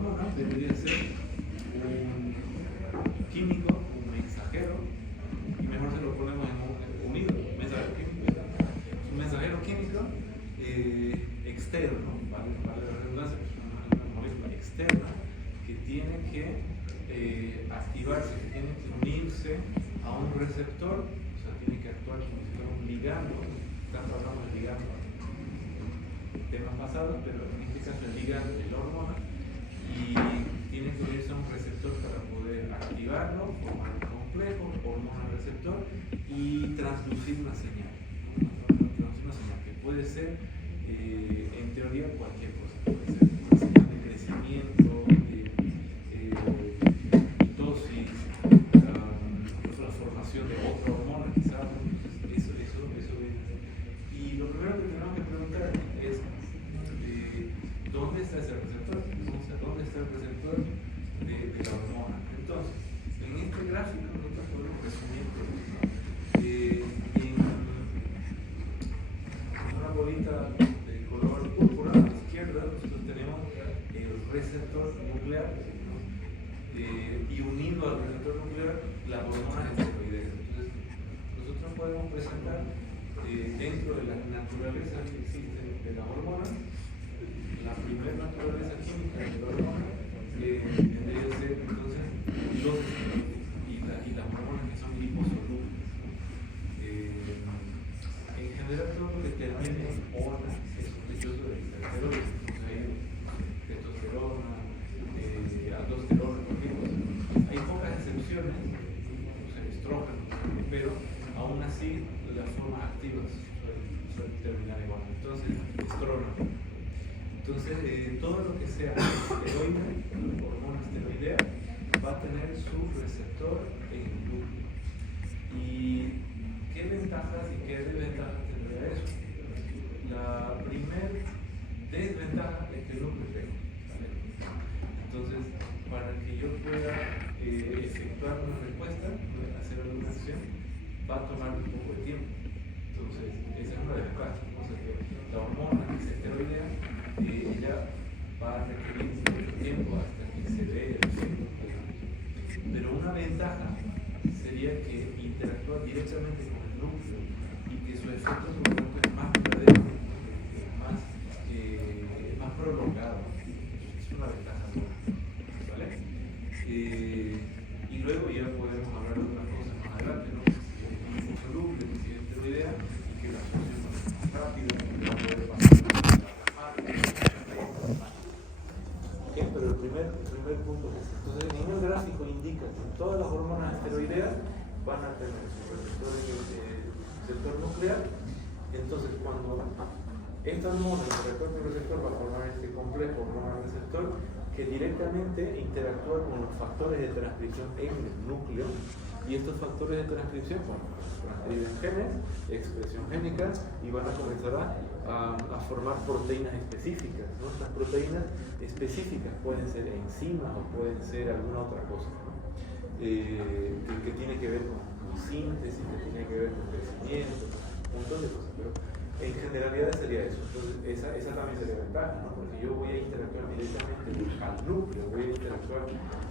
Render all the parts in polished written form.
hormona debería ser un químico, un mensajero, y mejor se lo ponemos en un unido, mensajero químico, un mensajero químico externo, ¿vale? La redundancia, una molécula externa que tiene que activarse, que tiene que unirse a un receptor, o sea, tiene que actuar como si fuera un ligando. Estamos hablando de ligando en temas pasados, pero en este caso el ligando es la hormona, y tiene que unirse a un receptor para poder activarlo, formar un complejo, hormona-receptor y transducir una señal. Transducir una señal que puede ser, en teoría, cualquier cosa. Puede ser una señal de crecimiento, de mitosis, incluso la formación de otra hormona, quizás. Eso viene. Y lo primero que tenemos que preguntar es ¿dónde está ese receptor? O sea, ¿dónde está el receptor de la hormona? Entonces, en este gráfico nosotros podemos resumir en una bolita de color púrpura a la izquierda nosotros tenemos el receptor nuclear, ¿no? Y unido al receptor nuclear las hormonas esteroideas. Entonces, nosotros podemos presentar dentro de la naturaleza que existe de las hormonas, la primera naturaleza química de la hormona tendría que ser entonces los y las hormonas que son liposolubles. En general todo lo que termine en ona es sospechoso de esteroides. Hay testosterona, aldosterona, hay pocas excepciones, estrógeno, pero aún así las formas activas suelen terminar igual. Entonces, estrógeno. Entonces, todo lo que sea esteroide, hormona esteroidea, va a tener su receptor en el núcleo. ¿Y qué ventajas y qué desventajas tendría eso? La primera desventaja es que el núcleo es lejos. Entonces, para que yo pueda efectuar una respuesta, hacer alguna acción, va a tomar un poco de tiempo. Entonces, esa es una desventaja. O sea, que la hormona que se esteroidea, ella va a requerir mucho tiempo hasta que se dé el efecto. Pero una ventaja sería que interactúa directamente con el núcleo y que su efecto por lo tanto es más duradero, más prolongado. Es una ventaja buena, ¿vale? Y luego ya podemos hablar de otras cosas más adelante, ¿no? Liposoluble, que si es esteroidea, y que la absorción va a ser más rápida, que va a poder pasar. Pero el primer punto es este. Entonces, en el gráfico indica que todas las hormonas esteroideas van a tener su receptor nuclear. Entonces, cuando esta hormona interactúa con el receptor, va a formar este complejo hormona-receptor que directamente interactúa con los factores de transcripción en el núcleo. Y estos factores de transcripción transcriben genes, expresión génica, y van a comenzar a formar proteínas específicas, ¿no? Estas proteínas específicas pueden ser enzimas o pueden ser alguna otra cosa, ¿no? Que tiene que ver con síntesis, que tiene que ver con crecimiento, un montón de cosas, pero en generalidad sería eso. Entonces esa también sería ventaja, ¿no? Porque yo voy a interactuar directamente al núcleo, voy a interactuar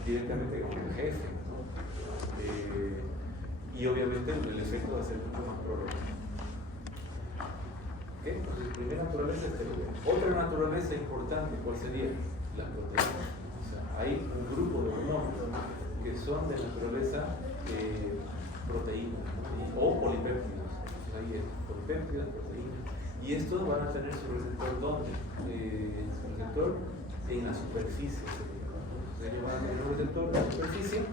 directamente con el jefe, ¿no? Y obviamente el efecto va a ser mucho más prolongado. ¿Okay? Entonces, primera naturaleza esteroidea. Otra naturaleza importante, ¿cuál sería? Las proteínas. O sea, hay un grupo de hormonas que son de naturaleza proteínas o polipéptidos. Ahí es, polipéptidos, proteínas. Y estos van a tener su receptor ¿dónde? Su receptor en la superficie. Ellos van a tener un receptor en la superficie.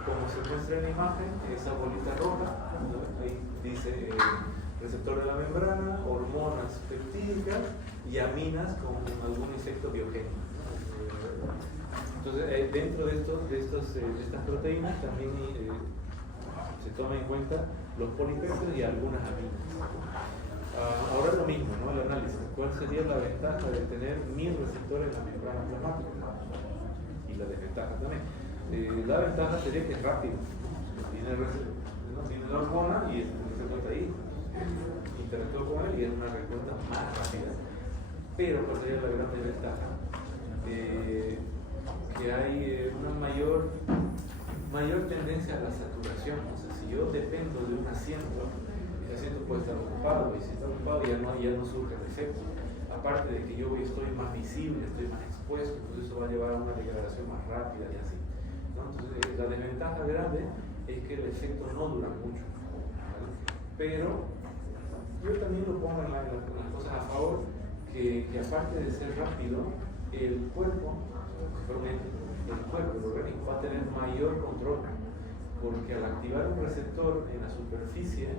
Como se muestra en la imagen, esa bolita roja, ahí dice receptor de la membrana, hormonas peptídicas y aminas con algún efecto biogénico. Entonces, dentro de estas proteínas también se toma en cuenta los polipéptidos y algunas aminas. Ahora lo mismo, ¿no? El análisis. ¿Cuál sería la ventaja de tener 1000 receptores en la membrana plasmática? Y la desventaja también. La ventaja sería que es rápido. Tiene la hormona y el receptor está ahí. Interactúa con él y es una respuesta más rápida. Pero, ¿cuál sería la gran desventaja? que hay una mayor tendencia a la saturación. O sea, si yo dependo de un asiento, ese asiento puede estar ocupado, y si está ocupado ya no surge el efecto. Aparte de que yo estoy más visible, estoy más expuesto, entonces eso va a llevar a una degradación más rápida y así, ¿no? Entonces la desventaja grande es que el efecto no dura mucho, ¿vale? Pero yo también lo pongo en las cosas a favor, que aparte de ser rápido, el cuerpo, el organismo va a tener mayor control, porque al activar un receptor en la superficie,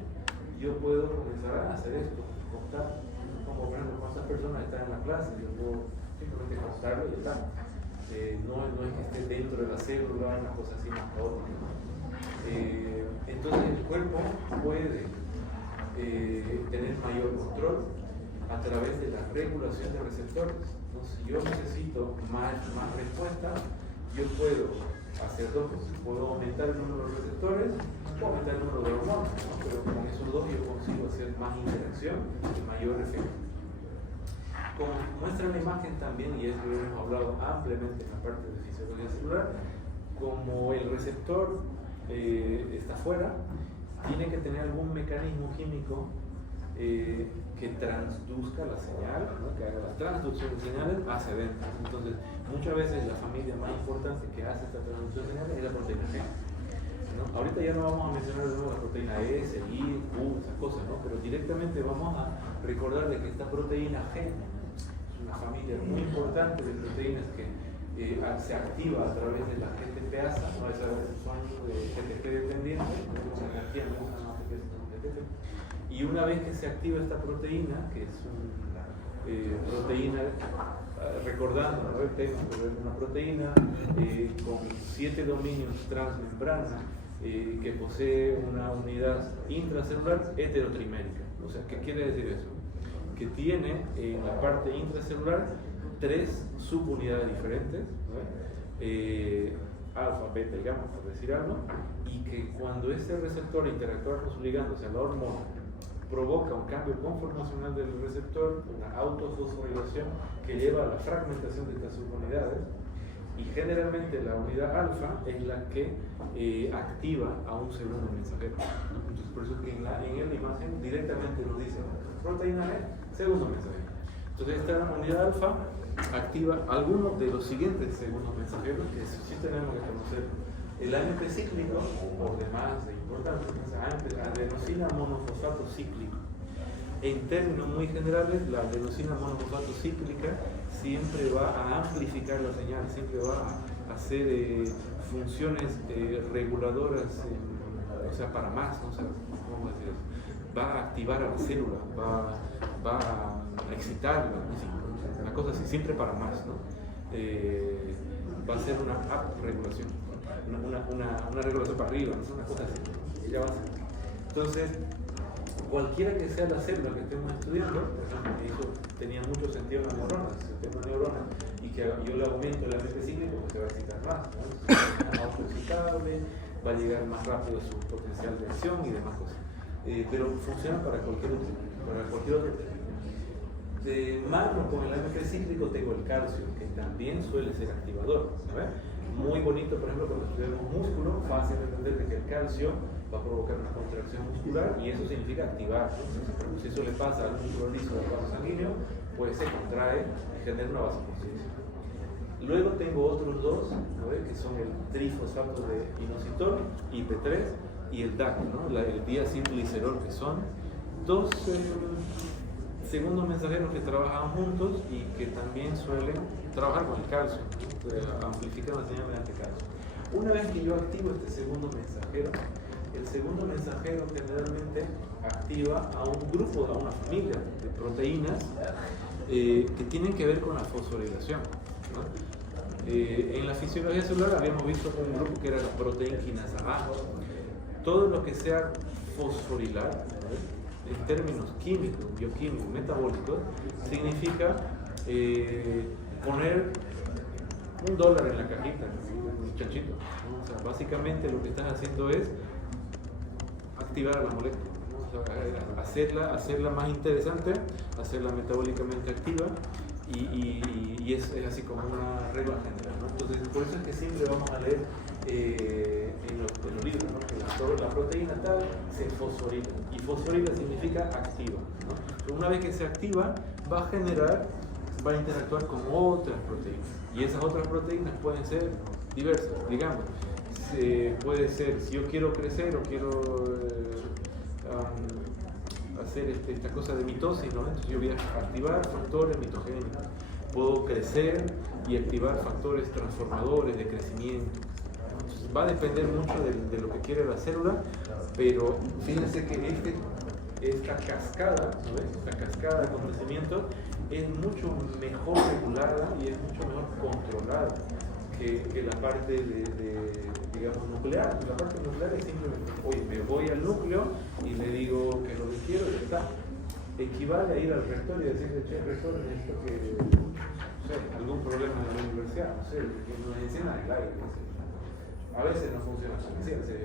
yo puedo comenzar a hacer esto, contar, como por ejemplo cuántas personas están en la clase, yo puedo simplemente contarlo y ya está. No es que esté dentro de la célula, una cosa así más caótica. Entonces el cuerpo puede tener mayor control a través de la regulación de receptores, ¿no? Si yo necesito más respuesta, yo puedo hacer dos cosas. Puedo aumentar el número de receptores o aumentar el número de hormonas, ¿no? Pero con esos dos yo consigo hacer más interacción y mayor efecto. Como muestra la imagen también, y eso lo hemos hablado ampliamente en la parte de fisiología celular, como el receptor está fuera, tiene que tener algún mecanismo químico que transduzca la señal, ¿no? Que haga la transducción de señales hacia adentro. Entonces, muchas veces la familia más importante que hace esta transducción de señales es la proteína G, ¿no? Ahorita ya no vamos a mencionar de nuevo la proteína S, I, Q, esas cosas, ¿no? Pero directamente vamos a recordar de que esta proteína G es una familia muy importante de proteínas que se activa a través de la GTPasa, ¿no? Esas son GTP dependientes, y una vez que se activa esta proteína, que es una proteína, recordando, ¿no? Que es una proteína con 7 dominios transmembrana, que posee una unidad intracelular heterotrimérica. O sea, ¿qué quiere decir eso? Que tiene en la parte intracelular 3 subunidades diferentes, ¿no? Alfa, beta y gamma, por decir algo, y que cuando este receptor interactúa con su ligando, o sea, la hormona, provoca un cambio conformacional del receptor, una autofosforilación que lleva a la fragmentación de estas subunidades, y generalmente la unidad alfa es la que activa a un segundo mensajero, ¿no? Entonces, por eso que en la imagen directamente nos dice proteína G, segundo mensajero. Entonces, esta unidad alfa activa algunos de los siguientes segundos mensajeros que sí tenemos que conocer. El AMP cíclico, por demás de importante, es adenosina monofosfato cíclico. En términos muy generales, la adenosina monofosfato cíclica siempre va a amplificar la señal, siempre va a hacer funciones reguladoras, o sea, para más, ¿no? O sea, ¿cómo decir eso? Va a activar a la célula, va a excitarla, una cosa así, siempre para más, ¿no? Va a ser una upregulación, una regulación para arriba, ¿no? Una cosa así, ya va a ser. Entonces, cualquiera que sea la célula que estemos estudiando, por ejemplo, que eso tenía mucho sentido en las neuronas, si tengo una neurona y que yo le aumento el AMP cíclico, pues se va a excitar más, ¿no? Es más autoexcitable, va a llegar más rápido a su potencial de acción y demás cosas. Pero funciona para cualquier otro tema. De mano con el AMP cíclico tengo el calcio, que también suele ser activador, ¿sabes? Muy bonito, por ejemplo, cuando estudiamos músculo, fácil de entender de que el calcio va a provocar una contracción muscular y eso significa activar, ¿no? Si eso le pasa al músculo liso del vaso sanguíneo, pues se contrae y genera una vasoconstricción. Luego tengo otros dos, ¿no? Que son el trifosfato de inositol, IP3, y el DAC, ¿no? El diacilglicerol, que son dos segundos mensajeros que trabajan juntos y que también suelen trabajar con el calcio, ¿no? Amplifican la señal mediante calcio. Una vez que yo activo este segundo mensajero, el segundo mensajero generalmente activa a un grupo, a una familia de proteínas que tienen que ver con la fosforilación, ¿no? En la fisiología celular habíamos visto un grupo que era la proteína quinasa A. Todo lo que sea fosforilar, ¿no? En términos químicos, bioquímicos, metabólicos, significa poner $1 en la cajita, un chanchito, ¿no? O sea, básicamente lo que estás haciendo es activar a la molécula, ¿no? O sea, hacerla más interesante, hacerla metabólicamente activa y es así como una regla general, ¿no? Entonces, por eso es que siempre vamos a leer en los libros, ¿no? Que la proteína tal se fosforila, y fosforila significa activa, ¿no? Pero una vez que se activa, va a interactuar con otras proteínas, y esas otras proteínas pueden ser diversas, digamos. Puede ser, si yo quiero crecer o quiero hacer esta cosa de mitosis, ¿no? Entonces yo voy a activar factores mitogénicos. Puedo crecer y activar factores transformadores de crecimiento. Entonces, va a depender mucho de lo que quiere la célula, pero fíjense que esta cascada, ¿no ves? Esta cascada de acontecimientos es mucho mejor regulada y es mucho mejor controlada que la parte digamos, nuclear. La parte nuclear es simplemente, oye, me voy al núcleo y le digo que lo que quiero y ya está. Equivale a ir al rector y decirle, che, rector, necesito que, no sé, algún problema en la universidad, no sé, que nos enciendan el aire, no sé. A veces no funciona como ciencia,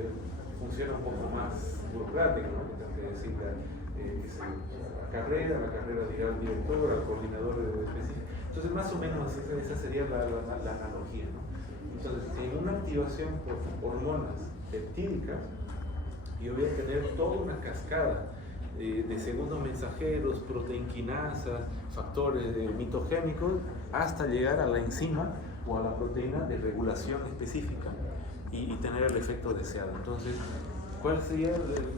funciona un poco más burocrático, ¿no? Tengo que decirle la carrera dirá al director, al coordinador específico. Entonces, más o menos esa sería la analogía, ¿no? Entonces, en una activación por hormonas peptídicas, yo voy a tener toda una cascada de segundos mensajeros, proteinquinasas, factores mitogénicos, hasta llegar a la enzima o a la proteína de regulación específica y tener el efecto deseado. Entonces, ¿cuál sería,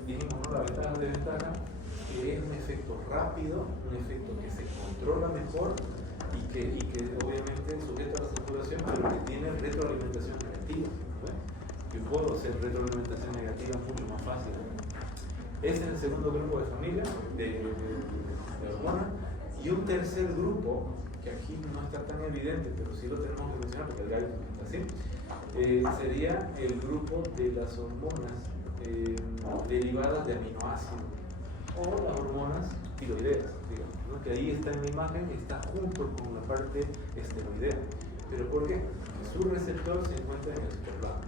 dijimos, ¿no? La ventaja de desventaja? Que es un efecto rápido, un efecto que se controla mejor y que obviamente sujeto a la saturación, pero que tiene retroalimentación negativa, ¿no? Yo puedo hacer retroalimentación negativa mucho más fácil. Ese es el segundo grupo de familia de hormonas. Y un tercer grupo, que aquí no está tan evidente, pero sí lo tenemos que mencionar porque el gallo está así, sería el grupo de las hormonas derivadas de aminoácidos o las hormonas tiroideas, digamos, ¿no? Que ahí está en la imagen, está junto con la parte esteroidea. ¿Pero por qué? Porque su receptor se encuentra en el citoplasma.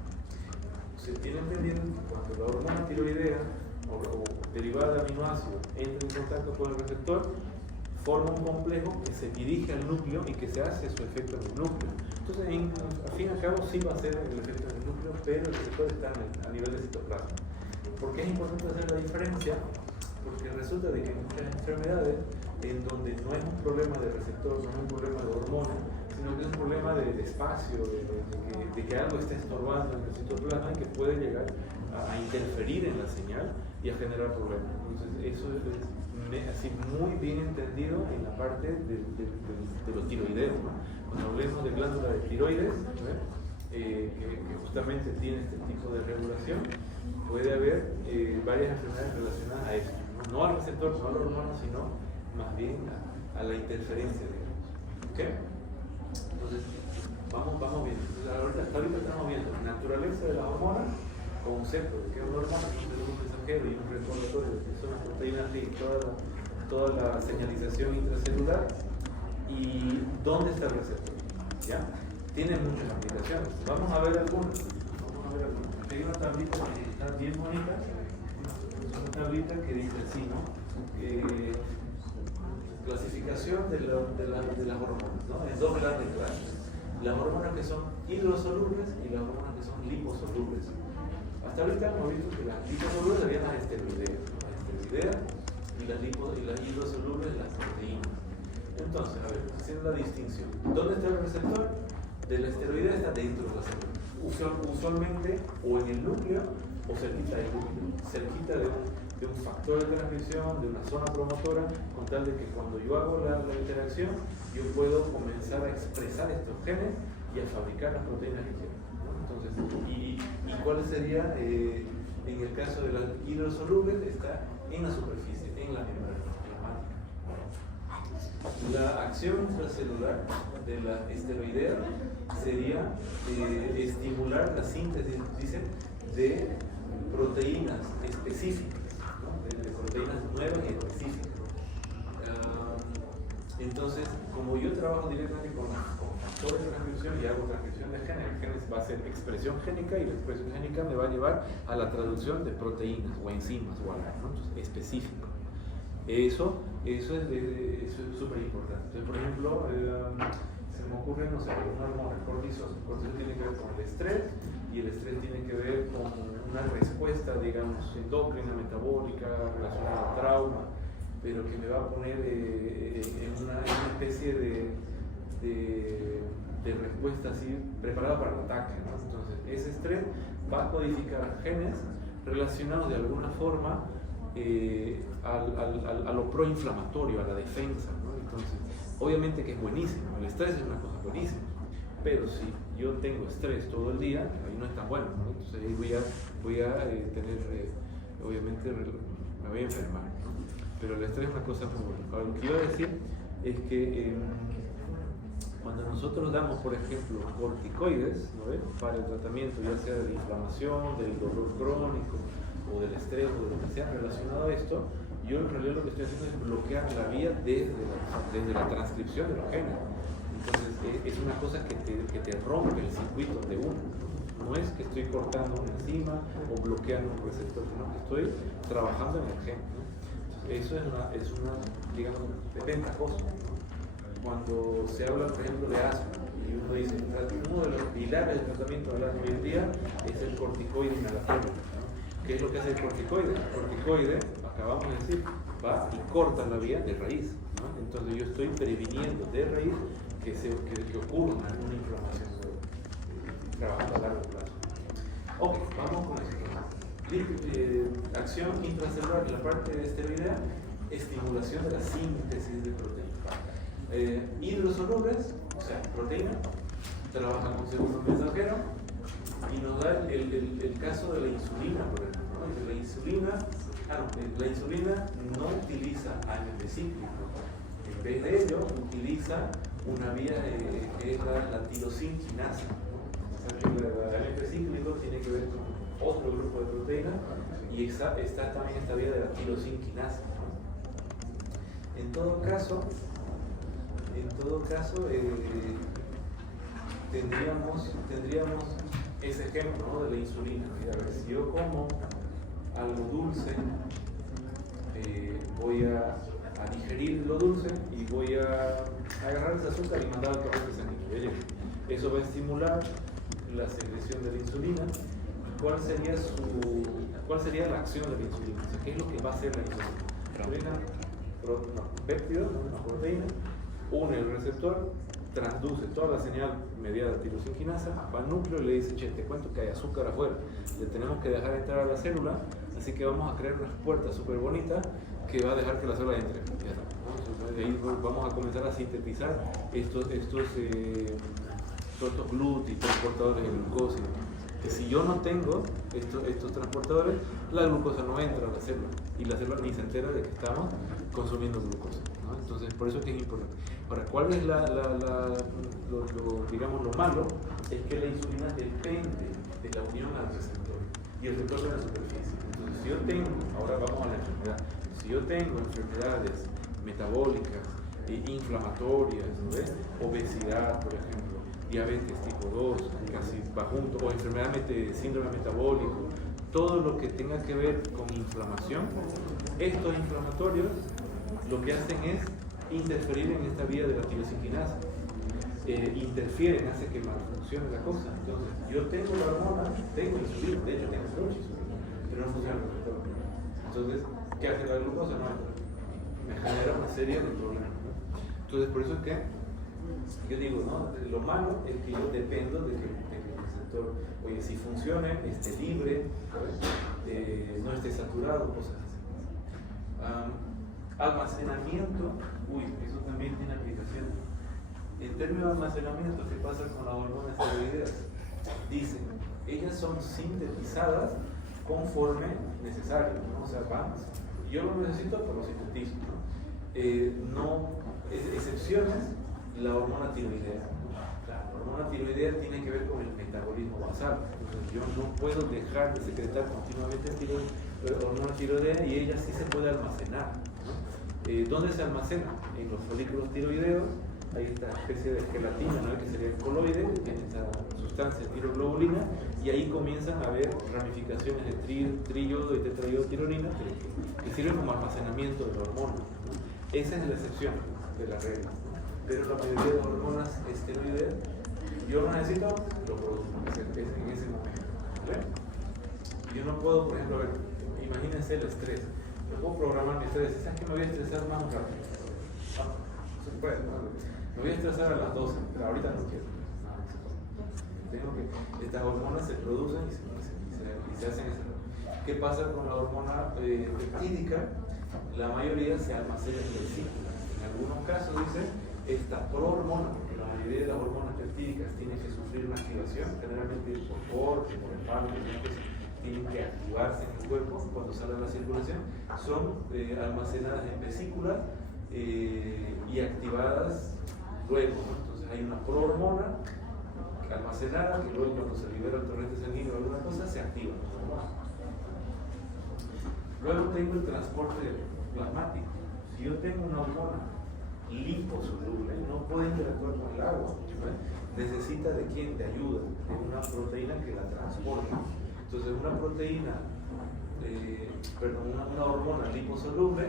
Se tiene entendido que cuando la hormona tiroidea o derivada de aminoácidos entra en contacto con el receptor, forma un complejo que se dirige al núcleo y que se hace su efecto en el núcleo. Entonces, al fin y al cabo, sí va a ser el efecto en el núcleo, pero el receptor está a nivel de citoplasma. ¿Por qué es importante hacer la diferencia? Porque resulta de que hay muchas enfermedades en donde no es un problema de receptor, no es un problema de hormona, sino que es un problema de espacio, de que algo está estorbando en el citoplasma y que puede llegar a interferir en la señal y a generar problemas. Entonces, eso es así muy bien entendido en la parte de los tiroideos, ¿no? Cuando hablemos de glándula de tiroides, que justamente tiene este tipo de regulación, puede haber varias enfermedades relacionadas a esto, no al receptor, no a la hormona, sino más bien a la interferencia, digamos. ¿Okay? Entonces, vamos viendo. Entonces, hasta ahorita estamos viendo la naturaleza de las hormonas, concepto de que es una hormona, un segundo mensajero y un recordatorio de que son las proteínas y toda la señalización intracelular, y dónde está el receptor. ¿Ya? Tiene muchas aplicaciones. Vamos a ver algunas. Hay una tablita que está bien bonita. Es una tablita que dice así, ¿no? Clasificación de las hormonas, ¿no? En dos grandes clases. Las hormonas que son hidrosolubles y las hormonas que son liposolubles. Hasta ahorita hemos visto que las liposolubles serían las esteroideas, ¿no? Las esteroideas y las hidrosolubles, las proteínas. Entonces, a ver, haciendo la distinción. ¿Dónde está el receptor? De la esteroidea está dentro de la célula. Usualmente o en el núcleo o cerquita del núcleo, cerquita de un factor de transcripción, de una zona promotora, con tal de que cuando yo hago la interacción, yo puedo comenzar a expresar estos genes y a fabricar las proteínas que quiero, ¿no? Entonces, ¿y cuál sería, en el caso de las hidrosolubles? Está en la superficie, en la membrana plasmática. La acción intracelular de la esteroidea sería estimular la síntesis, dicen, de proteínas específicas, ¿no? de proteínas nuevas y específicas. Entonces, como yo trabajo directamente con factores de transcripción y hago transcripción de genes, el genes va a ser expresión génica y la expresión génica me va a llevar a la traducción de proteínas o enzimas o algo, ¿no? Entonces, específico. Eso es súper importante. Entonces, por ejemplo, se me ocurre, no sé, una hormona, el cortisol. El cortisol tiene que ver con el estrés y el estrés tiene que ver con una respuesta, digamos, endocrina, metabólica, relacionada al trauma, pero que me va a poner en una especie de respuesta así preparada para el ataque, ¿no? Entonces, ese estrés va a codificar genes relacionados de alguna forma a lo proinflamatorio, a la defensa, ¿no? Entonces, obviamente que es buenísimo, el estrés es una cosa buenísima, pero si yo tengo estrés todo el día, ahí no es tan bueno, ¿no? Entonces ahí voy a tener, obviamente me voy a enfermar, ¿no? Pero el estrés es una cosa muy buena. Ahora, lo que iba a decir es que cuando nosotros damos, por ejemplo, corticoides, ¿no ves?, para el tratamiento ya sea de la inflamación, del dolor crónico o del estrés o de lo que sea relacionado a esto, yo en realidad lo que estoy haciendo es bloquear la vía desde la transcripción de los genes. Entonces es una cosa que te rompe el circuito de uno. No es que estoy cortando una enzima o bloqueando un receptor, sino que estoy trabajando en el gen, ¿no? Eso es una, digamos, ventajoso. Cuando se habla, por ejemplo, de asma, y uno dice, uno de los pilares del tratamiento del asma hoy en día es el corticoide inhalatorio, ¿no? ¿Qué es lo que hace el corticoide? El corticoide, acabamos de decir, va y corta la vía de raíz, ¿no? Entonces yo estoy previniendo de raíz que ocurra una inflamación, trabajando a largo plazo. Ok, vamos con eso. Acción intracelular, la parte de esteroidea, estimulación de la síntesis de proteínas. Hidrosolubles, o sea, proteína, trabaja con segundo mensajero y nos da el caso de la insulina, por ejemplo, ¿no? La insulina no utiliza AMP cíclico, en vez de ello utiliza una vía que es la tirosina quinasa, ¿no? El AMP cíclico tiene que ver con otro grupo de proteínas y está también esta vía de la tirosina quinasa, ¿no? En todo caso tendríamos ese ejemplo, ¿no?, de la insulina. Mira, si yo como algo dulce, voy a digerir lo dulce y voy a agarrar ese azúcar y mandar al torrente sanguíneo. Eso va a estimular la secreción de la insulina. ¿Cuál sería la acción de la insulina? O sea, ¿qué es lo que va a hacer la insulina? Péptido, una proteína, une el receptor, transduce toda la señal mediada de tirosina quinasa, va al núcleo y le dice, che, te cuento que hay azúcar afuera, le tenemos que dejar entrar a la célula, así que vamos a crear unas puertas súper bonitas que va a dejar que la célula entre. Entonces, de ahí vamos a comenzar a sintetizar estos glúteos, transportadores de glucosa. Que si yo no tengo estos transportadores, la glucosa no entra a la célula y la célula ni se entera de que estamos consumiendo glucosa, ¿no? Entonces, por eso es que es importante. Ahora, ¿cuál es digamos, lo malo? Es que la insulina depende de la unión al receptor y el receptor de la superficie. Entonces, si yo tengo, ahora vamos a la enfermedad, si yo tengo enfermedades metabólicas, inflamatorias, ¿no? Obesidad, por ejemplo, diabetes tipo 2, casi va junto, o enfermedad de síndrome metabólico, todo lo que tenga que ver con inflamación, estos inflamatorios lo que hacen es interferir en esta vía de la tirosina quinasa. Interfieren, hace que malfuncione la cosa. Entonces, yo tengo la hormona, tengo insulina, de hecho tengo mucha insulina, pero no funciona el receptor. Entonces, ¿qué hace la glucosa? No, me genera una serie de problemas, ¿no? Entonces, por eso es que yo digo, ¿no? Lo malo es que yo dependo de que el receptor, oye, si funcione, esté libre, no esté saturado, cosas así. Almacenamiento, eso también tiene aplicación. En términos de almacenamiento, ¿qué pasa con las hormonas esteroideas? Dicen, ellas son sintetizadas conforme necesario, ¿no? O sea, yo lo necesito, pero lo sintetizo, ¿no? Excepciones, la hormona tiroidea. La hormona tiroidea tiene que ver con el metabolismo basal. Entonces, yo no puedo dejar de secretar continuamente hormona tiroidea y ella sí se puede almacenar, ¿no? ¿Dónde se almacena? En los folículos tiroideos hay esta especie de gelatina, ¿no? Que sería el coloide, que tiene esta sustancia tiroglobulina, y ahí comienzan a haber ramificaciones de triyodo y tetraiodotirolina que sirven como almacenamiento de la hormona, ¿no? Esa es la excepción de la regla, ¿no? Pero la mayoría de las hormonas esteroideas, yo no necesito, lo produzco en ese momento, ¿vale? Yo no puedo, por ejemplo, a ver, imagínense el estrés. Yo puedo programar mi estrés. ¿Sabes que me voy a estresar más rápido? Se puede, ¿no? Me voy a estresar a las 12, pero ahorita no quiero. No se puede. Estas hormonas se producen y se hacen eso. ¿Qué pasa con la hormona peptídica? La mayoría se almacena en vesículas. En algunos casos dice esta prohormona, porque la mayoría de las hormonas peptídicas tienen que sufrir una activación, generalmente por corte, por el paro, tienen que activarse en el cuerpo cuando sale a la circulación, son almacenadas en vesículas y activadas luego, ¿no? Entonces hay una prohormona almacenada que luego cuando se libera el torrente sanguíneo o alguna cosa se activa. Luego tengo el transporte plasmático. Si yo tengo una hormona liposoluble, no puede interactuar con el agua, ¿no? Necesita de quién, de ayuda, de una proteína que la transporte. Entonces una proteína, una hormona liposoluble,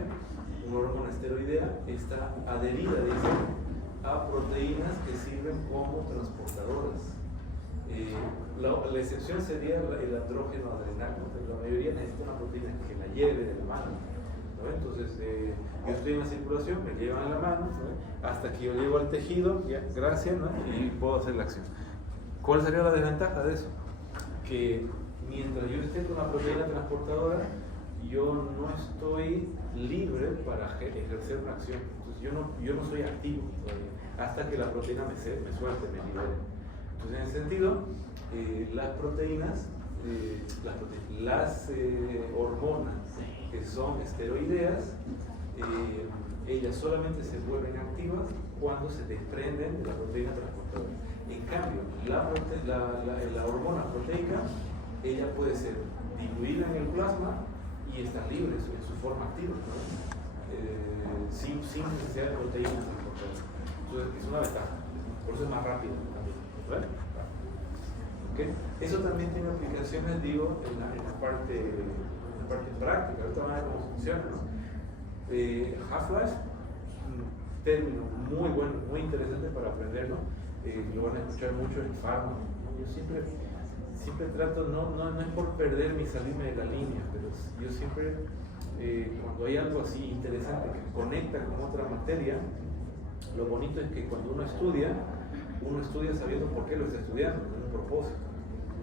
una hormona esteroidea, está adherida, dice, a proteínas que sirven como transportadoras. La excepción sería el andrógeno adrenal, ¿no? Pero la mayoría necesita una proteína que la lleve de la mano, ¿no? Entonces, yo estoy en la circulación, me llevan en la mano, ¿no? Hasta que yo llego al tejido, ya, gracias, ¿no? Y puedo hacer la acción. ¿Cuál sería la desventaja de eso? Que mientras yo esté con la proteína transportadora, yo no estoy libre para ejercer una acción. Entonces, yo no soy activo todavía, hasta que la proteína me suelte, me libere. Entonces, en ese sentido, las proteínas, las hormonas que son esteroideas, ellas solamente se vuelven activas cuando se desprenden de la proteína transportadora. En cambio, la hormona proteica, ella puede ser diluida en el plasma y estar libre en su forma activa, ¿no? sin necesidad de proteínas transportadoras. Entonces, es una ventaja. Por eso es más rápido también, ¿verdad? ¿Okay? Eso también tiene aplicaciones, digo, en la parte práctica. Ahorita van a ver cómo funciona, ¿no? Half-life, un término muy bueno, muy interesante para aprenderlo. Lo van a escuchar mucho en farma, ¿no? Yo siempre trato, no es por perder mi salirme de la línea, pero yo siempre, cuando hay algo así interesante que conecta con otra materia, lo bonito es que cuando uno estudia sabiendo por qué lo está estudiando, con un propósito.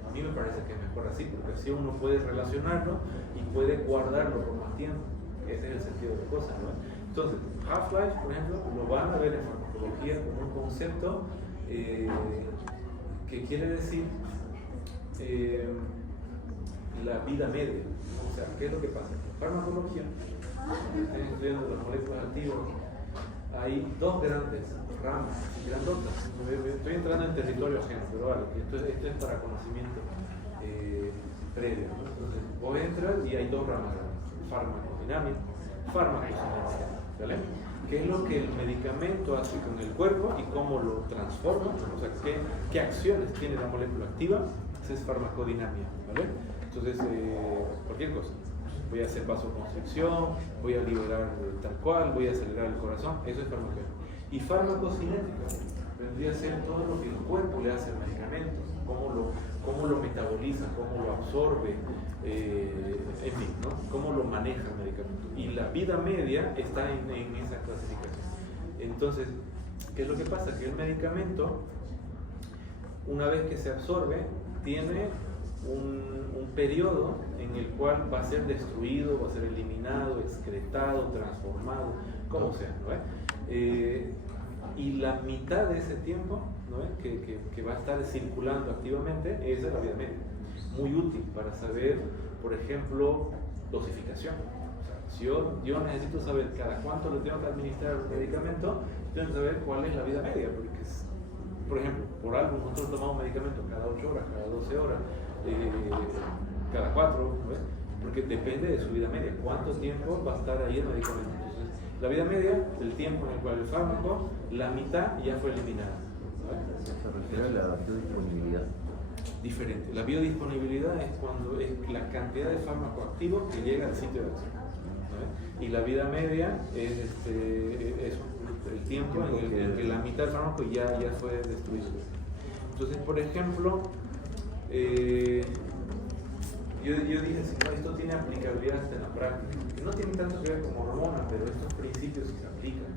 A mí me parece que es mejor así, porque así uno puede relacionarlo y puede guardarlo por más tiempo. Ese es el sentido de las cosas, ¿no? Entonces, half-life, por ejemplo, lo van a ver en farmacología como un concepto que quiere decir la vida media, ¿no? O sea, ¿qué es lo que pasa? En farmacología, están estudiando las moléculas activas, hay dos grandes ramas, grandotas. Estoy entrando en territorio ajeno, pero vale, esto es para conocimiento previo, ¿no? Entonces, vos entras y hay dos ramas grandes: farmacodinámica, farmacocinética, ¿vale? ¿Qué es lo que el medicamento hace con el cuerpo y cómo lo transforma? O sea, ¿qué acciones tiene la molécula activa? Esa es farmacodinámica, ¿vale? Entonces, cualquier cosa. Voy a hacer vasoconstricción, voy a liberar tal cual, voy a acelerar el corazón, eso es farmacodinámica. Y farmacocinética vendría a ser todo lo que el cuerpo le hace al medicamento, cómo lo metaboliza, cómo lo absorbe, en fin, ¿no? Cómo lo maneja el medicamento. Y la vida media está en esa clasificación. Entonces, ¿qué es lo que pasa? Que el medicamento, una vez que se absorbe, tiene un periodo en el cual va a ser destruido, va a ser eliminado, excretado, transformado, como sea, ¿no? Y la mitad de ese tiempo, ¿no? que va a estar circulando activamente, esa es la vida media. Muy útil para saber, por ejemplo, dosificación. O sea, si yo necesito saber cada cuánto le tengo que administrar un medicamento, tengo que saber cuál es la vida media, porque por ejemplo, por algo nosotros tomamos medicamentos cada 8 horas, cada 12 horas, cada 4, ¿no? Porque depende de su vida media, cuánto tiempo va a estar ahí el medicamento. Entonces, La vida media, el tiempo en el cual el fármaco, la mitad ya fue eliminada. Se refiere a la biodisponibilidad. Diferente. La biodisponibilidad es cuando es la cantidad de fármaco activo que llega al sitio de acción. ¿Vale? Y la vida media es eso, el tiempo en el que la mitad del fármaco ya fue destruido. Entonces, por ejemplo, yo dije, si no, esto tiene aplicabilidad hasta en la práctica, que no tiene tanto que ver con hormonas, pero estos principios sí se aplican.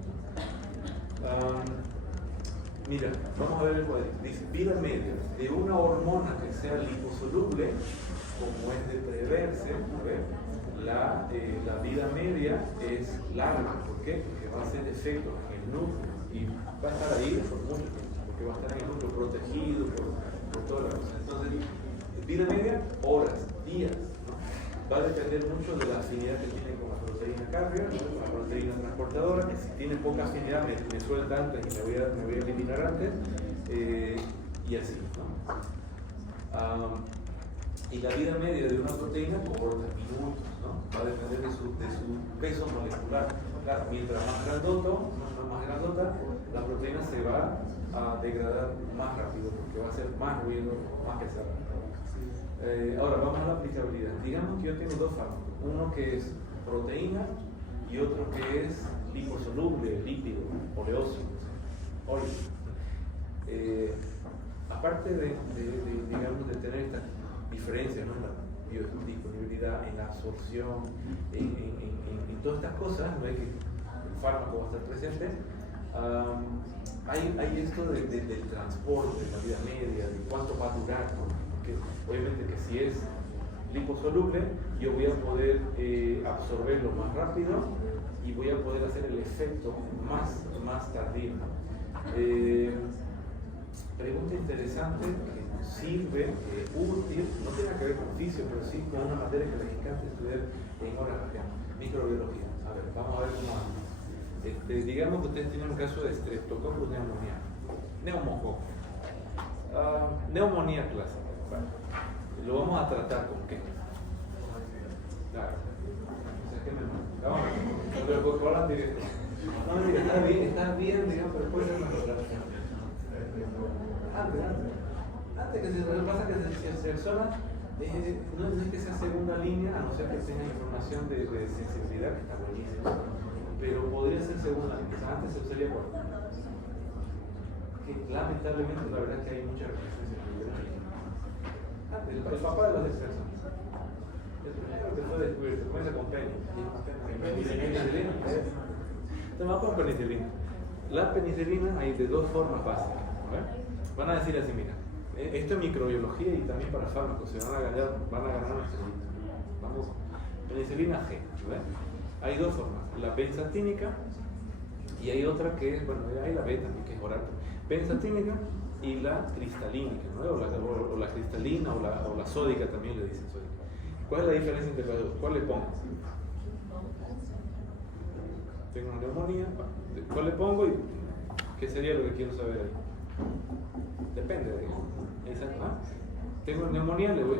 Mira, vamos a ver el cuadrito. Dice, vida media de una hormona que sea liposoluble, como es de preverse, la vida media es larga. ¿Por qué? Porque va a hacer efecto en el núcleo y va a estar ahí por mucho tiempo, porque va a estar en el núcleo protegido por toda la cosa. Entonces, vida media, horas, días, ¿no? Va a depender mucho de la afinidad que tiene con la proteína carrier, ¿no? Con la proteína transportadora, que si tiene poca afinidad me suelta antes y me voy a eliminar antes, y así, ¿no? Y la vida media de una proteína por minutos, ¿no? Va a depender de su peso molecular. Claro, mientras más grandota, la proteína se va a degradar más rápido porque va a hacer más ruido, más pesada. Ahora vamos a la aplicabilidad. Digamos que yo tengo dos fármacos, uno que es proteína y otro que es liposoluble, lípido, oleoso, ólico. Aparte digamos, de tener estas diferencias, ¿no? En la biodisponibilidad, en la absorción, en todas estas cosas, no es que el fármaco va a estar presente. Hay esto del transporte, de la vida media, de cuánto va a durar, ¿no? Porque obviamente que si es liposoluble, yo voy a poder absorberlo más rápido y voy a poder hacer el efecto más tardío, ¿no? Pregunta interesante que sirve, útil, no tiene que ver con oficio, pero sí con una materia que les encanta estudiar en horas acá, microbiología. A ver, vamos a ver cómo anda. Digamos que ustedes tienen un caso de Streptococcus pneumoniae, neumococo, neumonía clásica. Vale. Lo vamos a tratar con qué. Claro. O sea, ¿qué me manda? Pero por la directa. No, mentira, está bien, digamos, pero puede ser mejor. Antes que lo que pasa es que si se persona no es que sea segunda línea, a no ser que tenga información de sensibilidad, que está buenísimo, pero podría ser segunda línea. O sea, antes se usaría por que lamentablemente la verdad es que hay mucha resistencia el papá de los expertos. El primero que fue descubierto, comienza con penicilina. Toma con penicilina. La penicilina hay de dos formas básicas. Van a decir así, mira, esto es microbiología y también para fármacos, se van a ganar nuestro libro. Vamos, penicilina G. Hay dos formas, la benzatínica y hay otra que es, bueno, hay la beta, que es oral. Benzatínica y la cristalínica, ¿no? o la cristalina o la sódica también le dicen sódica. ¿Cuál es la diferencia entre las dos? ¿Cuál le pongo? Tengo una neumonía, ¿cuál le pongo y qué sería lo que quiero saber ahí? Depende de eso. Tengo neumonía, le voy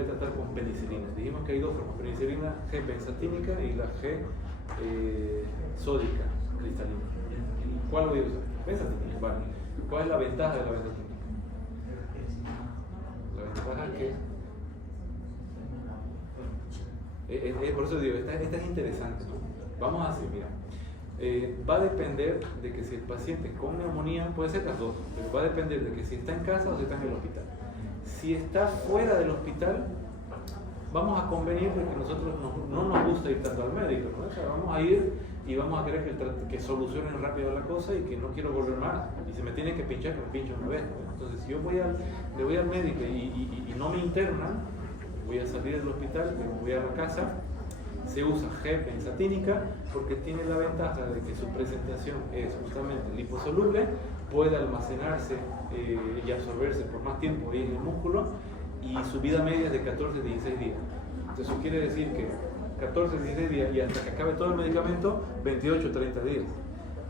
a tratar con penicilina. Dijimos que hay dos formas, penicilina G benzatínica y la G sódica cristalina. ¿Cuál voy a usar? Benzatínica. Vale. ¿Cuál es la ventaja de la benzatínica? La ventaja es que por eso digo, esta es interesante, ¿no? Vamos a hacer, mira. Va a depender de que si el paciente con neumonía, puede ser las dos, pero va a depender de que si está en casa o si está en el hospital. Si está fuera del hospital, vamos a convenir de que nosotros no nos gusta ir tanto al médico, ¿no? O sea, vamos a ir y vamos a querer que solucionen rápido la cosa y que no quiero volver más. Y si me tienen que pinchar, que me pinchen una vez, ¿no? Entonces, si yo le voy al médico y no me internan, voy a salir del hospital, me voy a la casa. Se usa G benzatínica porque tiene la ventaja de que su presentación es justamente liposoluble, puede almacenarse y absorberse por más tiempo ahí en el músculo y su vida media es de 14 a 16 días. Entonces eso quiere decir que 14 a 16 días y hasta que acabe todo el medicamento, 28 a 30 días.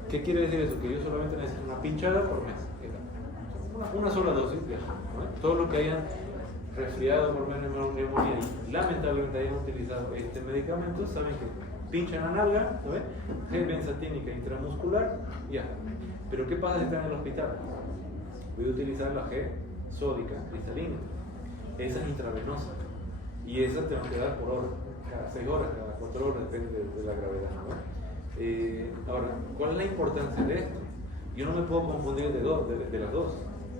¿Qué quiere decir eso? Que yo solamente necesito una pinchada por mes. Una sola dosis, ¿no? Todo lo que hayan resfriado por menos neumonía y lamentablemente hayan utilizado este medicamento, saben que pincha en la nalga, ¿no ves? G benzatínica intramuscular, ya. Pero ¿qué pasa si está en el hospital? Voy a utilizar la G sódica cristalina. Esa es intravenosa. Y esa tengo que dar por hora, cada 6 horas, cada 4 horas, depende de la gravedad, ¿no? Ahora, ¿cuál es la importancia de esto? Yo no me puedo confundir de las dos.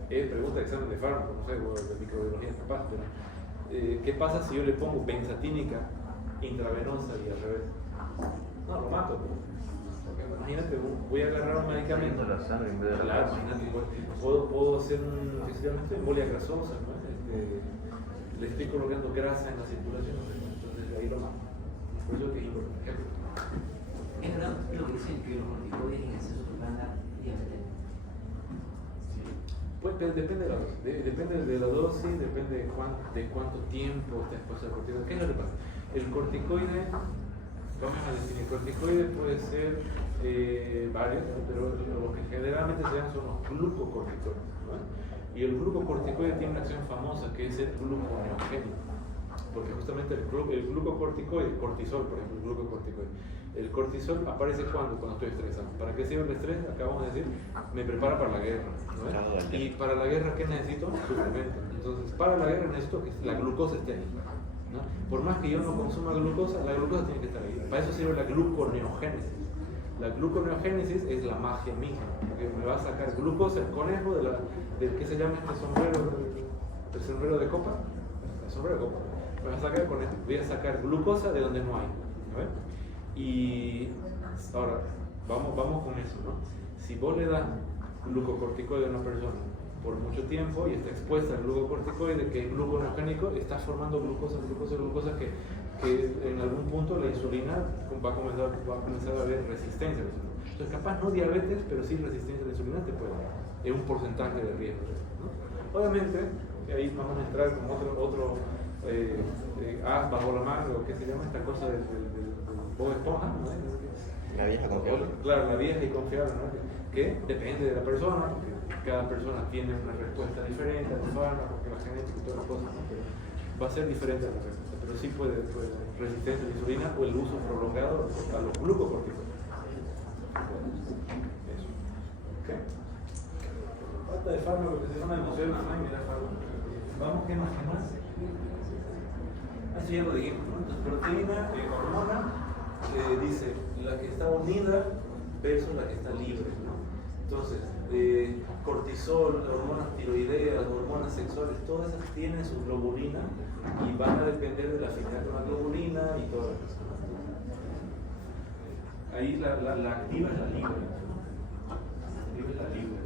Pregunta de examen de fármaco, no sé, o de microbiología capaz, pero ¿qué pasa si yo le pongo benzatínica intravenosa y al revés? No, lo mato. Porque imagínate, voy a agarrar un medicamento. La sangre en vez de la Claro, grasa. imagínate, puedo hacer efectivamente embolia grasosa, ¿no? Le estoy colocando grasa en la circulación, entonces ahí lo mato. Por eso que es importante. Es verdad lo que dicen que los corticoides en exceso pueden dar diabetes. Pues depende de la dosis, depende de la dosis, depende de cuánto tiempo está expuesto al corticoide. ¿Qué es lo que pasa? El corticoide, vamos a decir, el corticoide puede ser varios, ¿no? Pero los que generalmente se dan son los glucocorticoides, ¿no? Y el glucocorticoide tiene una acción famosa que es el gluconeogénico, porque justamente el glucocorticoide, el cortisol, por ejemplo, el glucocorticoide, el cortisol aparece cuando estoy estresado. ¿Para qué sirve el estrés? Acabamos de decir, me prepara para la guerra, ¿no? Y para la guerra, ¿qué necesito? Suplemento. Entonces, para la guerra necesito que la glucosa esté ahí, ¿no? Por más que yo no consuma glucosa, la glucosa tiene que estar ahí. Para eso sirve la gluconeogénesis. La gluconeogénesis es la magia misma, porque me va a sacar glucosa, el conejo del que se llama este sombrero, el sombrero de copa, el sombrero de copa. Me va a sacar con esto, voy a sacar glucosa de donde no hay, ¿no? Y ahora, vamos con eso, ¿no? Si vos le das glucocorticoide a una persona por mucho tiempo y está expuesta al glucocorticoide, que es gluconeogénico, está formando glucosa que en algún punto la insulina va a comenzar a haber resistencia a la insulina. Entonces, capaz no diabetes, pero sí resistencia a la insulina te puede dar. Es un porcentaje de riesgo, ¿no? Obviamente, ahí vamos a entrar con otro bajo la mano, o qué se llama esta cosa del Bob Esponja, ¿no? La vieja confiable. Claro, la vieja y confiable, ¿no? Que depende de la persona, porque cada persona tiene una respuesta diferente al fármaco, porque la genética y todas las cosas, ¿no? Pero va a ser diferente la respuesta, pero sí puede resistencia a la insulina o el uso prolongado a los glucocorticoides. Eso. ¿Ok? Falta de fármaco que se llama emoción, ¿no? Mira, fármaco. Vamos, ¿qué más? Así ya lo dijimos, ¿no? Entonces, proteína, hormona, dice la que está unida versus la que está libre, ¿no? Entonces, cortisol, hormonas tiroideas, hormonas sexuales, todas esas tienen su globulina y van a depender de la afinidad con la globulina y todas las cosas. Ahí la activa es la libre.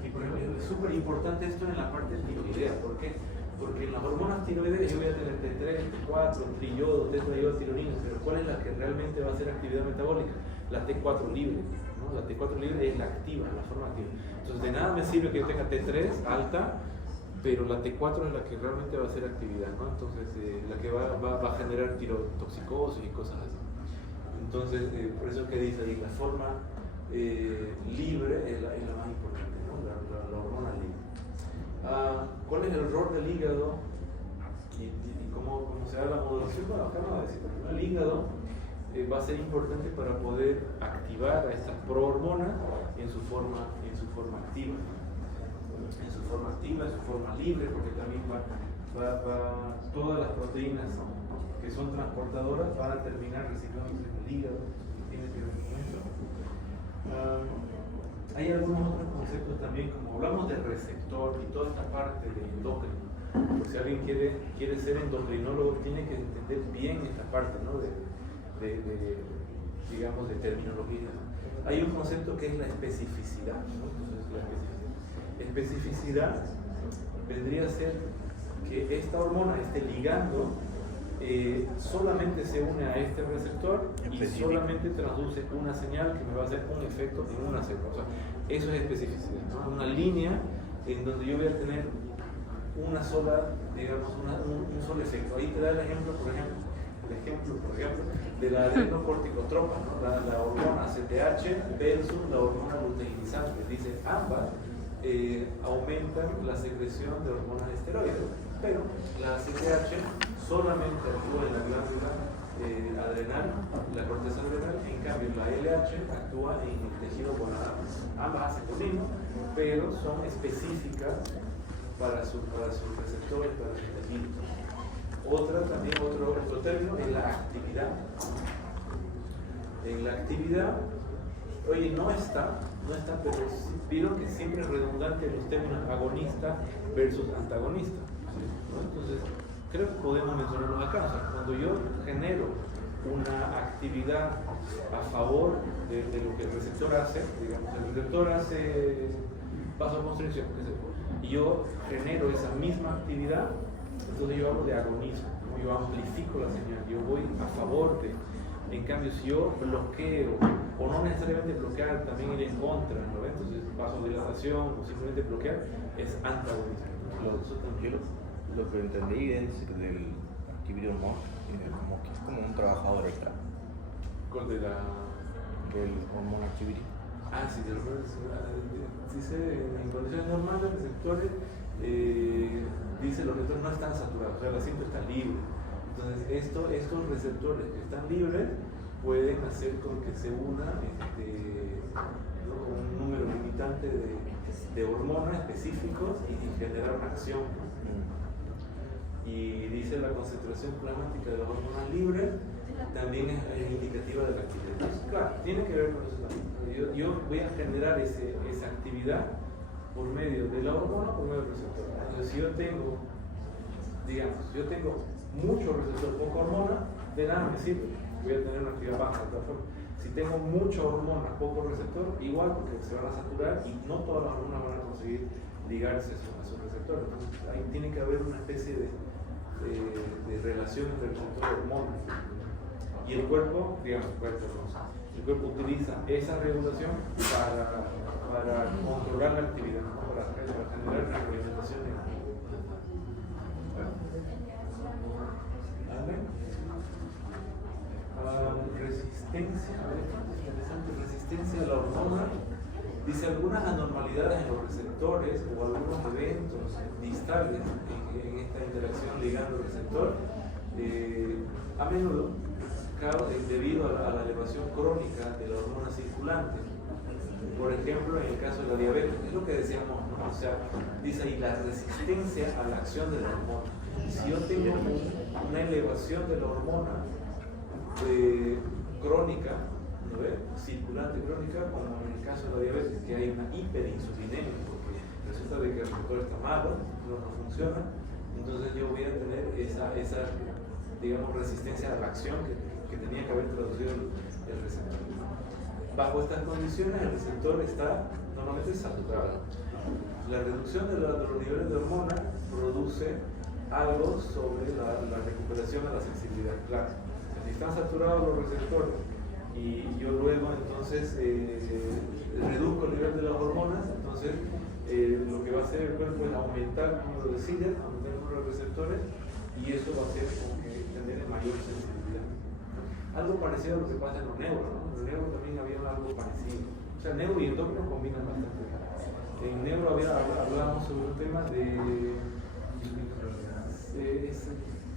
Y por ejemplo, es súper importante esto en la parte tiroidea. ¿Por qué? Porque en las hormonas tiroideas yo voy a tener T3, T4, triodo, tetraiodotironina, pero ¿cuál es la que realmente va a hacer actividad metabólica? La T4 libre, ¿no? La T4 libre es la activa, la forma activa. Entonces de nada me sirve que yo tenga T3 alta, pero la T4 es la que realmente va a hacer actividad, ¿no? Entonces la que va a generar tirotoxicosis y cosas así. Entonces por eso que dice ahí, la forma libre es la más importante, ¿no? La hormona libre. ¿Cuál es el rol del hígado y cómo se da la modulación? Bueno, acá no va a decir, el hígado va a ser importante para poder activar a estas prohormonas en su forma activa, en su forma libre, porque también todas las proteínas que son transportadoras van a terminar reciclándose en el hígado. Tiene que ver con eso. Hay algunos otros conceptos también, como hablamos de receptor y toda esta parte de endocrino. Por si alguien quiere ser endocrinólogo, tiene que entender bien esta parte, ¿no? digamos, de terminología, ¿no? Hay un concepto que es la especificidad, ¿no? Entonces, la especificidad vendría a ser que esta hormona, este ligando, solamente se une a este receptor y solamente traduce una señal que me va a hacer un efecto en una célula. O sea, eso es especificidad, ¿no? Una línea en donde yo voy a tener una sola, digamos, un solo efecto. Ahí te da el ejemplo, por ejemplo, de la adrenocorticotropa, ¿no? La hormona CTH versus la hormona luteinizante. Dice, ambas aumentan la secreción de hormonas esteroides, pero la CTH solamente actúa en la glándula adrenal, la corteza adrenal. En cambio, la LH actúa en el tejido gonadal. Ambas hacen lo mismo, pero son específicas para sus receptores, para sus tejidos. Otro término es la actividad. En la actividad, oye, no está, pero vieron que siempre es redundante en los términos agonista versus antagonista, ¿no? Entonces, creo que podemos mencionarlos acá. O sea, cuando yo genero una actividad a favor de lo que el receptor hace, digamos, el receptor hace vasoconstricción, y yo genero esa misma actividad, entonces yo hablo de agonismo, ¿no? Yo amplifico la señal, yo voy a favor de. En cambio, si yo bloqueo, o no necesariamente bloquear, también ir en contra, ¿no? Entonces vasodilatación o simplemente bloquear es antagonismo. Lo que entendí es del activity hormone, como que es como un trabajador extra ¿Con de la...? del hormone activity. Sí, dice en condiciones normales, receptores, dice los receptores no están saturados, o sea, el asiento está libre. Entonces, estos receptores que están libres pueden hacer con que se una un número limitante de hormonas específicos y generar una acción. Y dice la concentración plasmática de las hormonas libres también es indicativa de la actividad. Entonces, claro, tiene que ver con eso también. Yo voy a generar esa actividad por medio de la hormona, por medio del receptor. Entonces, si yo tengo mucho receptor, poca hormona, de nada me sirve. Voy a tener una actividad baja de todas formas. Si tengo mucha hormona, poco receptor, igual porque se van a saturar y no todas las hormonas van a conseguir ligarse a su receptor. Entonces ahí tiene que haber una especie de relación entre receptor y hormona. Y el cuerpo, el cuerpo utiliza esa regulación para controlar la actividad, para generar una reglamentación de resistencia a la hormona. Dice algunas anormalidades en los receptores o algunos eventos distales en esta interacción ligando-receptor, a menudo debido a la elevación crónica de la hormona circulante. Por ejemplo, en el caso de la diabetes, es lo que decíamos, ¿no? O sea, dice ahí la resistencia a la acción de la hormona. Si yo tengo una elevación de la hormona crónica, ¿no ve? Circulante crónica, como en el caso de la diabetes, que hay una hiperinsulinemia, porque resulta de que el receptor está malo, no funciona, entonces yo voy a tener esa digamos, resistencia a la acción que tenía que haber traducido el receptor. Bajo estas condiciones, el receptor está normalmente saturado. La reducción de los niveles de hormona produce algo sobre la recuperación de la sensibilidad. Claro, si están saturados los receptores y yo luego entonces reduzco el nivel de las hormonas, entonces lo que va a hacer el cuerpo es aumentar el número de cilias, aumentar el número de receptores, y eso va a hacer con que tener mayor sensibilidad. Algo parecido a lo que pasa en los neuros, ¿no? En los neuros también había algo parecido. O sea, neuro y endócrino combinan bastante. En neuro hablábamos sobre un tema de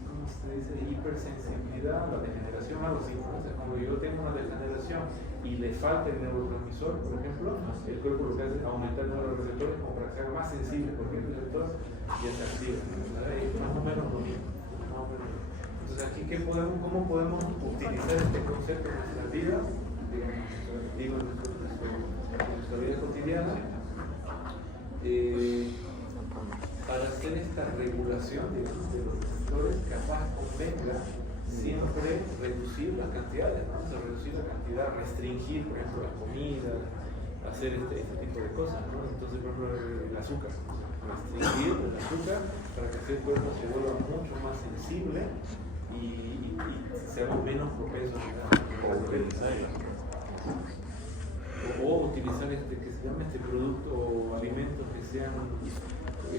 ¿cómo se dice? Hipersensibilidad, la degeneración, algo así. O sea, cuando yo tengo una degeneración y le falta el neurotransmisor, por ejemplo, el cuerpo lo que hace es aumentar el número de receptores como para que sea más sensible, porque el receptor ya se activa. Más o menos lo mismo. Entonces aquí, ¿cómo podemos utilizar este concepto en nuestras vidas? Digo, en nuestra vida cotidiana, para hacer esta regulación de los receptores, capaz convenga siempre reducir las cantidades, ¿no? O sea, reducir la cantidad, restringir, por ejemplo, la comida, hacer este tipo de cosas, ¿no? Entonces, por ejemplo, el azúcar, restringir el azúcar para que el cuerpo se vuelva mucho más sensible y seamos menos propensos a utilizar que se llame este producto o alimentos que sean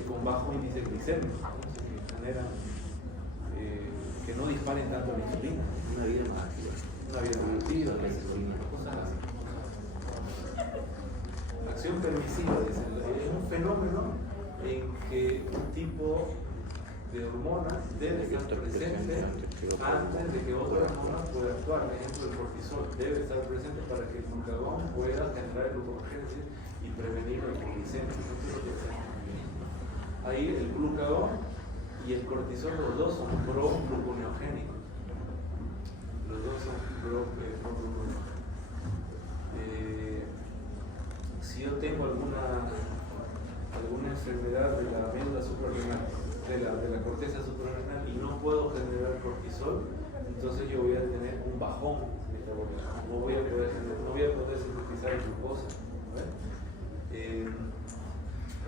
con bajo índice glicémico, ¿no? Que generan que no disparen tanto la insulina, una vida más activa, la insulina, cosas así. Acción permisiva, es un fenómeno en que un tipo de hormonas debe estar presente antes de que otra hormona pueda actuar. Por ejemplo, el cortisol debe estar presente para que el glucagón pueda generar glucogénesis y prevenir la hipoglicemia. Ahí el glucagón y el cortisol, los dos son pro-gluconeogénicos. Los dos son pro-gluconeogénicos. Si yo tengo alguna enfermedad de la médula suprarrenal, de la corteza suprarrenal y no puedo generar cortisol, entonces yo voy a tener un bajón metabólico, no voy a poder sintetizar glucosa.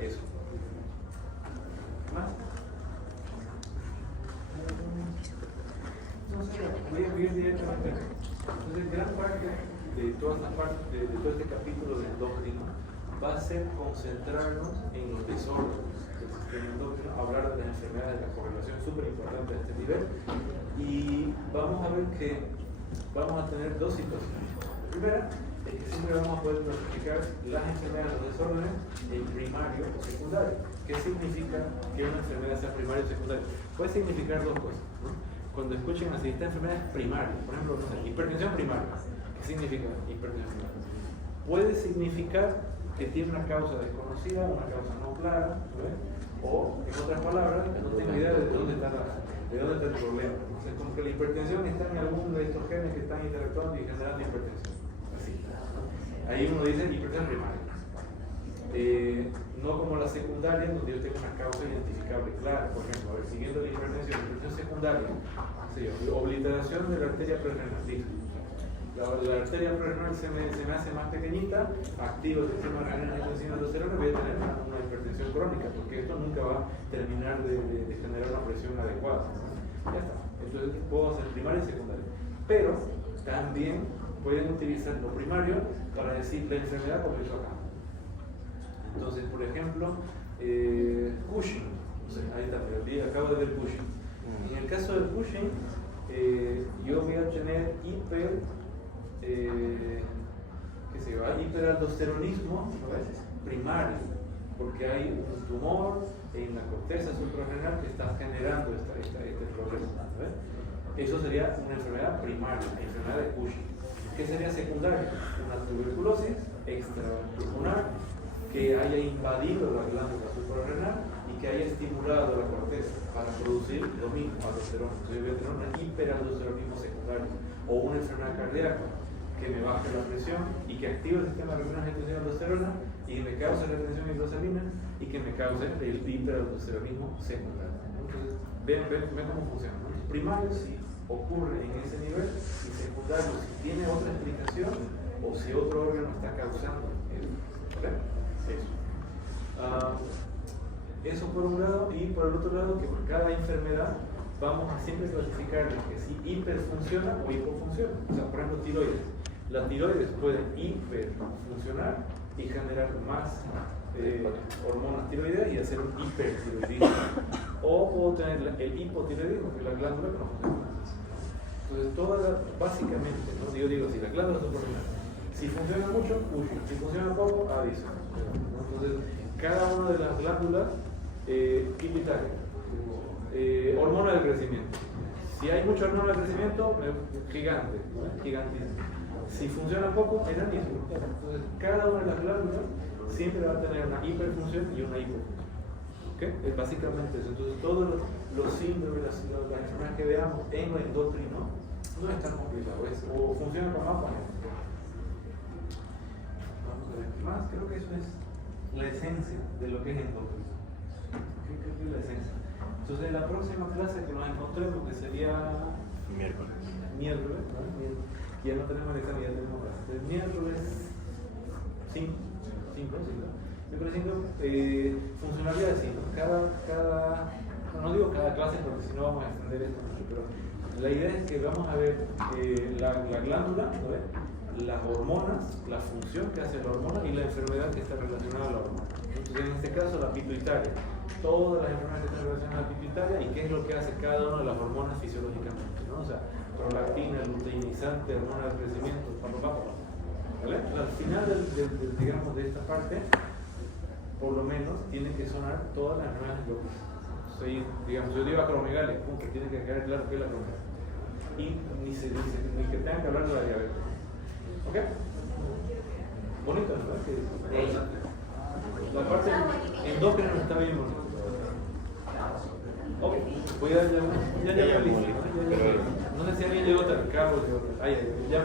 Eso. ¿Más? Entonces, voy a ir directamente. Entonces, gran parte de toda esta parte, de todo este capítulo de endocrino va a ser concentrarnos en los desórdenes del sistema endocrino, hablar de las enfermedades, de la correlación súper importante a este nivel, y vamos a ver que vamos a tener dos situaciones. La primera es que siempre vamos a poder clasificar las enfermedades, los desórdenes en primario o secundario. ¿Qué significa que una enfermedad sea primaria o secundaria? Puede significar dos cosas, ¿no? Cuando escuchen así, esta enfermedad es primaria, por ejemplo, no sé, hipertensión primaria. ¿Qué significa hipertensión primaria? Puede significar que tiene una causa desconocida, una causa no clara, ¿no? O, en otras palabras, no tengo idea de dónde está el problema. Entonces, como que la hipertensión está en alguno de estos genes que están interactuando y generando hipertensión. Así. Ahí uno dice hipertensión primaria. No como la secundaria, donde yo tengo una causa identificable clara. Por ejemplo, a ver, siguiendo la hipertensión secundaria, obliteración de la arteria prerenal. La arteria prerenal se me hace más pequeñita, activo el sistema renina-angiotensina-aldosterona, voy a tener una hipertensión crónica, porque esto nunca va a terminar de generar una presión adecuada, ¿no? Ya está. Entonces puedo hacer primaria y secundaria. Pero también pueden utilizar lo primario para decir la enfermedad comenzó acá. Entonces, por ejemplo, Cushing, ahí está, acabo de ver Cushing. En el caso del Cushing, yo voy a tener hiperaldosteronismo primario, porque hay un tumor en la corteza suprarrenal que está generando este problema. Eso sería una enfermedad primaria, la enfermedad de Cushing. ¿Qué sería secundaria? Una tuberculosis extrapulmonar que haya invadido la glándula suprarrenal y que haya estimulado la corteza para producir lo mismo, aldosterona. Entonces yo voy a tener un hiperaldosteronismo secundario, o una enfermedad cardíaca que me baje la presión y que active el sistema renina-angiotensina-aldosterona y me cause la retención hidrosalina y que me cause el hiperaldosteronismo secundario. Entonces, ven cómo funciona, ¿no? Primario sí ocurre en ese nivel y secundario si tiene otra explicación o si otro órgano está causando eso por un lado, y por el otro lado que por cada enfermedad vamos a siempre clasificar que si hiperfunciona o hipofunciona. O sea, por ejemplo, tiroides. Las tiroides pueden hiperfuncionar y generar más hormonas tiroideas y hacer un hipertiroidismo. O puedo tener el hipotiroidismo, que es la glándula que no funciona. Entonces, básicamente, ¿no? Yo digo, si la glándula suprarrenal, si funciona mucho, si funciona poco, aviso. Entonces, cada una de las glándulas pituitarias, hormona del crecimiento. Si hay mucha hormona del crecimiento, gigante, gigantísimo. Si funciona poco, enanísimo. Entonces, cada una de las glándulas siempre va a tener una hiperfunción y una hipofunción. ¿Okay? Es básicamente eso. Entonces, todos los síndromes, las enfermedades que veamos en lo endocrino no es tan complicado. O funciona con más o menos. Vamos a ver qué más. Creo que eso es la esencia de lo que es endocrino. Creo que es la esencia. Entonces, la próxima clase que nos encontremos, que sería miércoles, ¿no? Ya no tenemos examen, ya tenemos clase. El miércoles 5, funcionalidad de 5. No digo cada clase porque si no vamos a extender esto mucho, pero la idea es que vamos a ver la glándula, ¿no? Las hormonas, la función que hace la hormona y la enfermedad que está relacionada a la hormona. Entonces, en este caso, la pituitaria. Todas las enfermedades que están relacionadas a la pituitaria y qué es lo que hace cada una de las hormonas fisiológicamente, ¿no? O sea, prolactina, luteinizante, hormona del crecimiento, ¿vale? Al final digamos, de esta parte, por lo menos, tienen que sonar todas las enfermedades locales. ahí, digamos, yo digo acromegalia, punto, tiene que quedar claro qué es la acromegalia. Y ni se dice, ni que tengan que hablar de la diabetes. ¿Ok? Bonito, ¿no? La parte endócrina está bien bonita. Ok, voy a dar ya una. Ya listo. No sé si alguien llegó tarde, Carlos llegó tarde. Ay, ya.